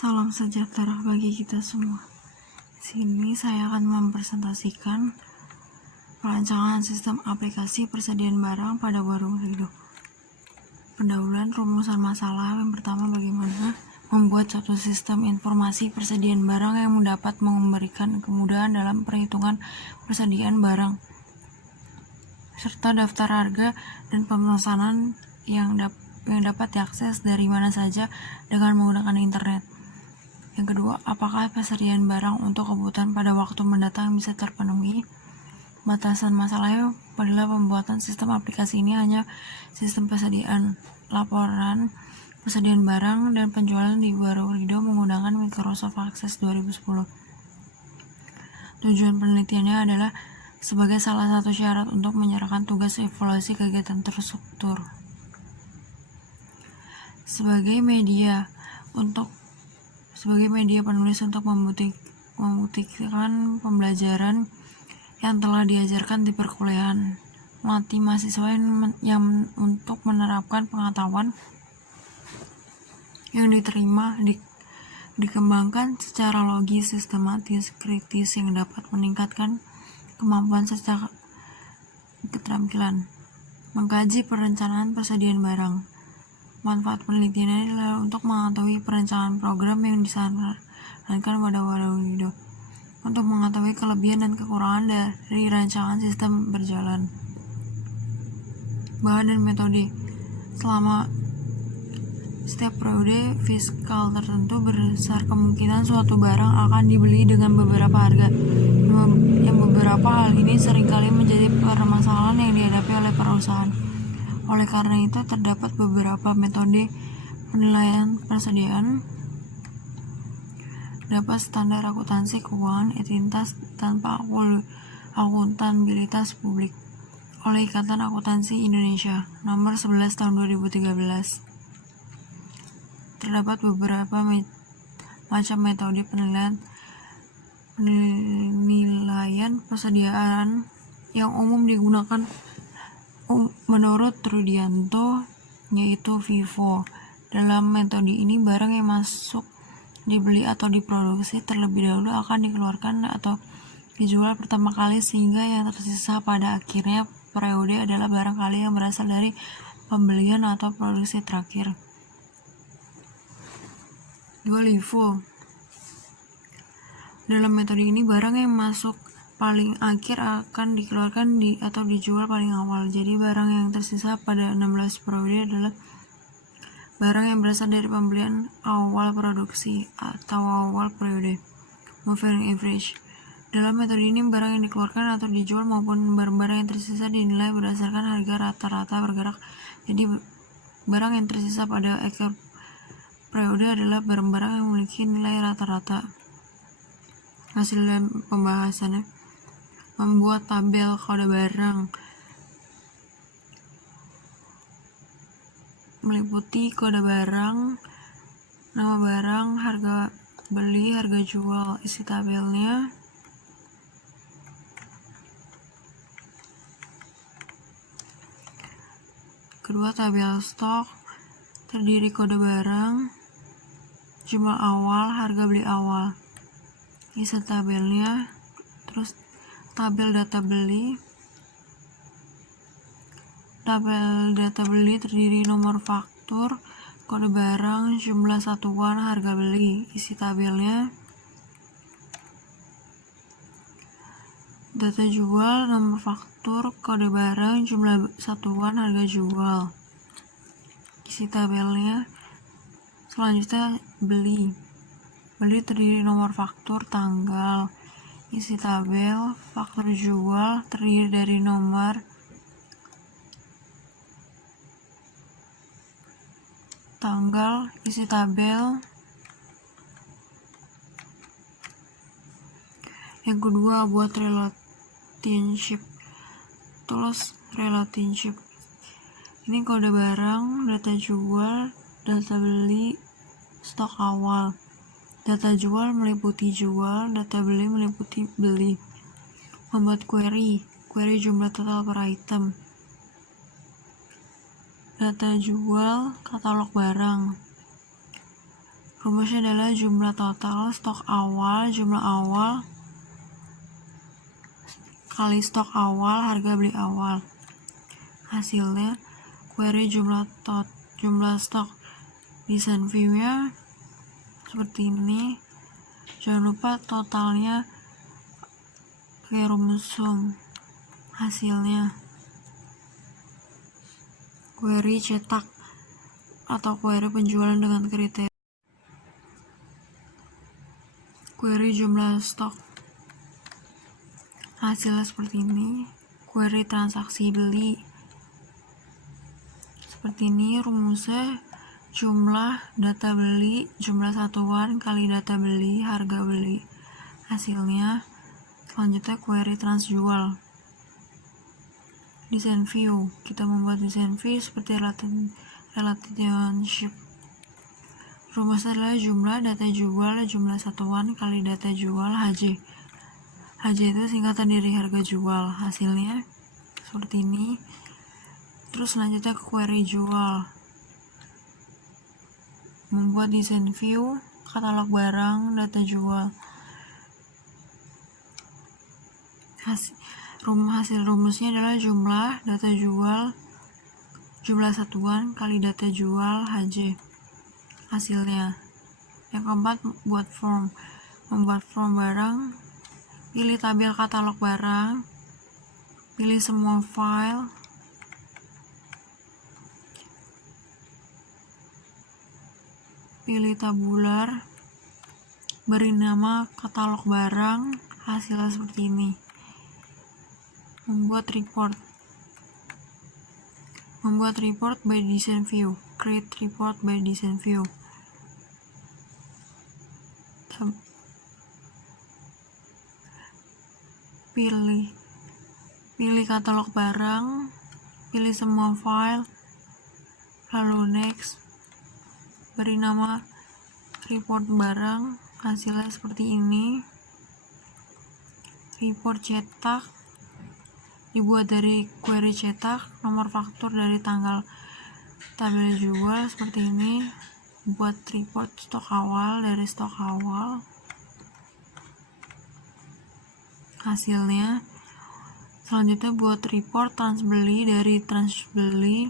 Salam sejahtera bagi kita semua. Sini saya akan mempresentasikan perancangan sistem aplikasi persediaan barang pada warung Rido. Pendahuluan rumusan masalah. Yang pertama, bagaimana membuat satu sistem informasi persediaan barang yang dapat memberikan kemudahan dalam perhitungan persediaan barang, serta daftar harga dan pemesanan yang dapat diakses dari mana saja dengan menggunakan internet. Yang kedua, apakah persediaan barang untuk kebutuhan pada waktu mendatang bisa terpenuhi? Batasan masalahnya adalah pembuatan sistem aplikasi ini hanya sistem persediaan, laporan, persediaan barang, dan penjualan di warung Rido menggunakan Microsoft Access 2010. Tujuan penelitiannya adalah sebagai salah satu syarat untuk menyerahkan tugas evaluasi kegiatan terstruktur. Sebagai media penulis untuk membuktikan pembelajaran yang telah diajarkan di perkuliahan, melatih mahasiswa yang untuk menerapkan pengetahuan yang diterima dikembangkan secara logis, sistematis, kritis yang dapat meningkatkan kemampuan serta keterampilan. Mengkaji perencanaan persediaan barang. Manfaat penelitiannya adalah untuk mengetahui perencanaan program yang disarankan pada warung Rido, untuk mengetahui kelebihan dan kekurangan dari rancangan sistem berjalan. Bahan dan metode. Selama setiap periode fiskal tertentu, besar kemungkinan suatu barang akan dibeli dengan beberapa harga. Yang beberapa hal ini seringkali menjadi permasalahan yang dihadapi oleh perusahaan. Oleh karena itu, terdapat beberapa metode penilaian persediaan. Dapat standar akuntansi keuangan entitas tanpa akuntabilitas publik oleh Ikatan Akuntansi Indonesia nomor 11 tahun 2013. Terdapat beberapa macam metode penilaian persediaan yang umum digunakan menurut Rudianto, yaitu FIFO. Dalam metode ini, barang yang masuk, dibeli atau diproduksi terlebih dahulu akan dikeluarkan atau dijual pertama kali, sehingga yang tersisa pada akhirnya periode adalah barangkali yang berasal dari pembelian atau produksi terakhir. 2. LIFO. Dalam metode ini, barang yang masuk paling akhir akan dikeluarkan atau dijual paling awal. Jadi barang yang tersisa pada 16 periode adalah barang yang berasal dari pembelian awal produksi atau awal periode. Moving average. Dalam metode ini, barang yang dikeluarkan atau dijual maupun barang-barang yang tersisa dinilai berdasarkan harga rata-rata bergerak. Jadi barang yang tersisa pada akhir periode adalah barang-barang yang memiliki nilai rata-rata. Hasil dan pembahasannya: membuat tabel kode barang, meliputi kode barang, nama barang, harga beli, harga jual, isi tabelnya, kedua, tabel stok, terdiri kode barang, jumlah awal, harga beli awal, isi tabelnya, terus tabel data beli. Tabel data beli terdiri nomor faktur, kode barang, jumlah satuan, harga beli, isi tabelnya. Data jual, nomor faktur, kode barang, jumlah satuan, harga jual, isi tabelnya. Selanjutnya beli. Beli terdiri nomor faktur, tanggal, isi tabel. Faktur jual terdiri dari nomor, tanggal, isi tabel. Yang kedua, buat relationship. Tulis relationship. Ini kode barang, data jual, data beli, stok awal. Data jual meliputi jual, data beli meliputi beli. Membuat query jumlah total per item. Data jual, katalog barang. Rumusnya adalah jumlah total stok awal, jumlah awal kali stok awal, harga beli awal. Hasilnya query jumlah stok. Desain view-nya seperti ini. Jangan lupa totalnya pakai rumus sum. Hasilnya query cetak atau query penjualan dengan kriteria query jumlah stok. Hasilnya seperti ini. Query transaksi beli seperti ini. Rumusnya jumlah data beli, jumlah satuan kali data beli, harga beli. Hasilnya selanjutnya query transjual. Desain view, kita membuat desain view seperti relationship. Rumusnya adalah jumlah data jual, jumlah satuan kali data jual, HJ. HJ itu singkatan dari harga jual. Hasilnya seperti ini. Terus selanjutnya ke query jual. Membuat desain view, katalog barang, data jual. Hasil rumusnya adalah jumlah data jual, jumlah satuan kali data jual, HJ. Hasilnya yang keempat, buat form. Membuat form barang, pilih tabel katalog barang, pilih semua file, pilih tabular, beri nama katalog barang. Hasilnya seperti ini. Membuat report by design view. Create report by design view. Pilih katalog barang, pilih semua file, lalu next, beri nama report barang. Hasilnya seperti ini. Report cetak dibuat dari query cetak, nomor faktur dari tanggal tabel jual seperti ini. Buat report stok awal dari stok awal. Hasilnya selanjutnya buat report trans beli dari trans beli.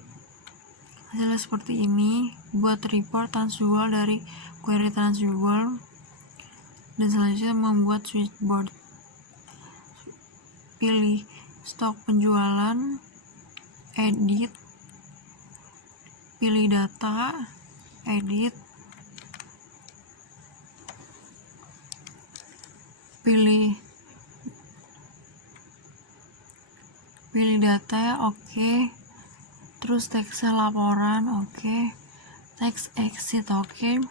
Hasilnya seperti ini. Buat report trans jual dari query trans jual. Dan selanjutnya membuat switchboard. Pilih stok penjualan, edit, pilih data, edit, pilih data, oke. Terus teksnya laporan, oke. Teks exit, oke.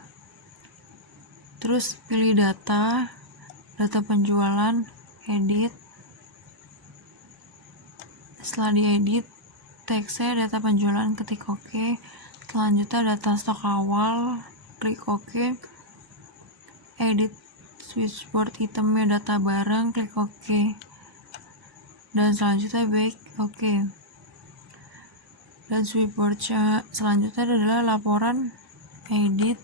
Terus pilih data penjualan, edit. Setelah diedit, teksnya data penjualan, ketik oke. Selanjutnya data stok awal, klik oke. Edit switchboard itemnya data barang, klik oke. Dan selanjutnya back, oke. Dan switchboard selanjutnya adalah laporan, edit.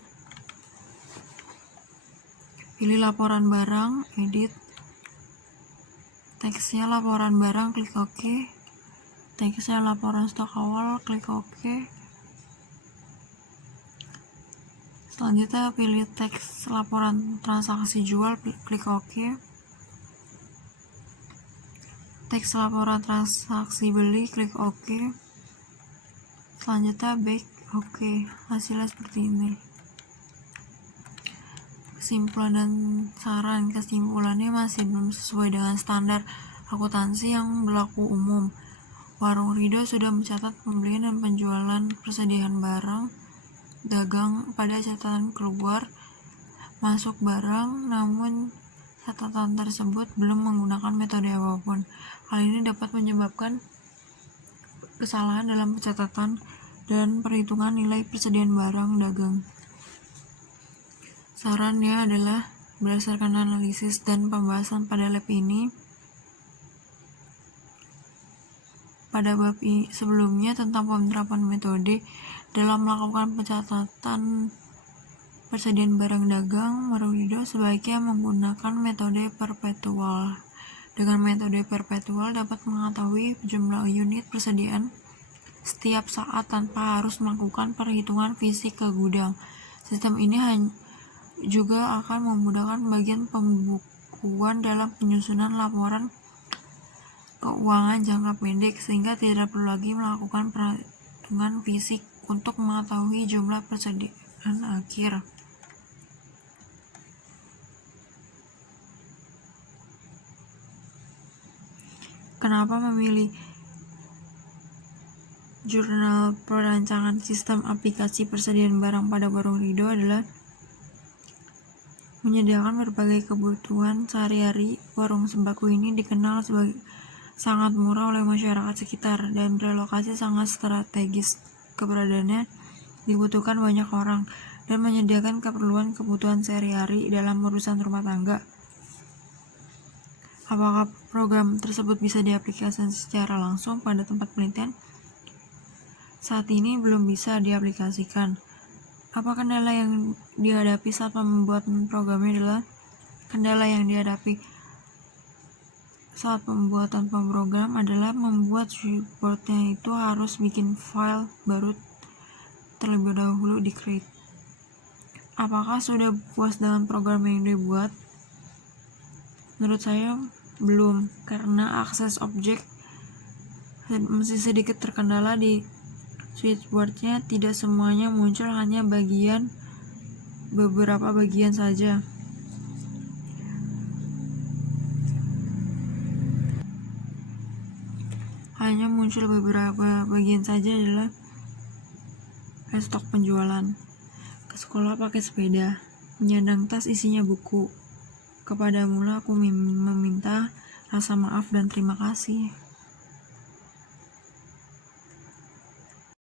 Pilih laporan barang, edit. Teksnya laporan barang, klik oke. Teksnya laporan stok awal, klik oke. Selanjutnya pilih teks laporan transaksi jual, klik oke. Teks laporan transaksi beli, klik oke. Selanjutnya back, oke. Hasilnya seperti ini. Kesimpulan dan saran. Kesimpulannya masih belum sesuai dengan standar akuntansi yang berlaku umum. Warung Rido sudah mencatat pembelian dan penjualan persediaan barang dagang pada catatan keluar masuk barang, namun catatan tersebut belum menggunakan metode apapun. Hal ini dapat menyebabkan kesalahan dalam pencatatan dan perhitungan nilai persediaan barang dagang. Sarannya adalah berdasarkan analisis dan pembahasan pada lab ini, pada bab sebelumnya tentang penerapan metode dalam melakukan pencatatan persediaan barang dagang Marulido sebaiknya menggunakan metode perpetual. Dengan metode perpetual dapat mengetahui jumlah unit persediaan setiap saat tanpa harus melakukan perhitungan fisik ke gudang. Sistem ini juga akan memudahkan bagian pembukuan dalam penyusunan laporan keuangan jangka pendek sehingga tidak perlu lagi melakukan perhitungan fisik untuk mengetahui jumlah persediaan akhir. Kenapa memilih jurnal perancangan sistem aplikasi persediaan barang pada Warung Rido adalah menyediakan berbagai kebutuhan sehari-hari. Warung sembako ini dikenal sebagai sangat murah oleh masyarakat sekitar dan berlokasi sangat strategis. Keberadaannya dibutuhkan banyak orang dan menyediakan kebutuhan sehari-hari dalam urusan rumah tangga. Apakah program tersebut bisa diaplikasikan secara langsung pada tempat penelitian? Saat ini belum bisa diaplikasikan. Apa kendala yang dihadapi saat pembuatan programnya adalah kendala yang dihadapi saat pembuatan program adalah membuat supportnya itu harus bikin file baru terlebih dahulu di create. Apakah sudah puas dengan program yang dibuat? Menurut saya belum, karena akses objek masih sedikit terkendala di switchboardnya. Tidak semuanya muncul, hanya beberapa bagian saja. Hanya muncul beberapa bagian saja adalah stok penjualan. Ke sekolah pakai sepeda, menyandang tas isinya buku. Kepadamulah aku meminta rasa maaf dan terima kasih.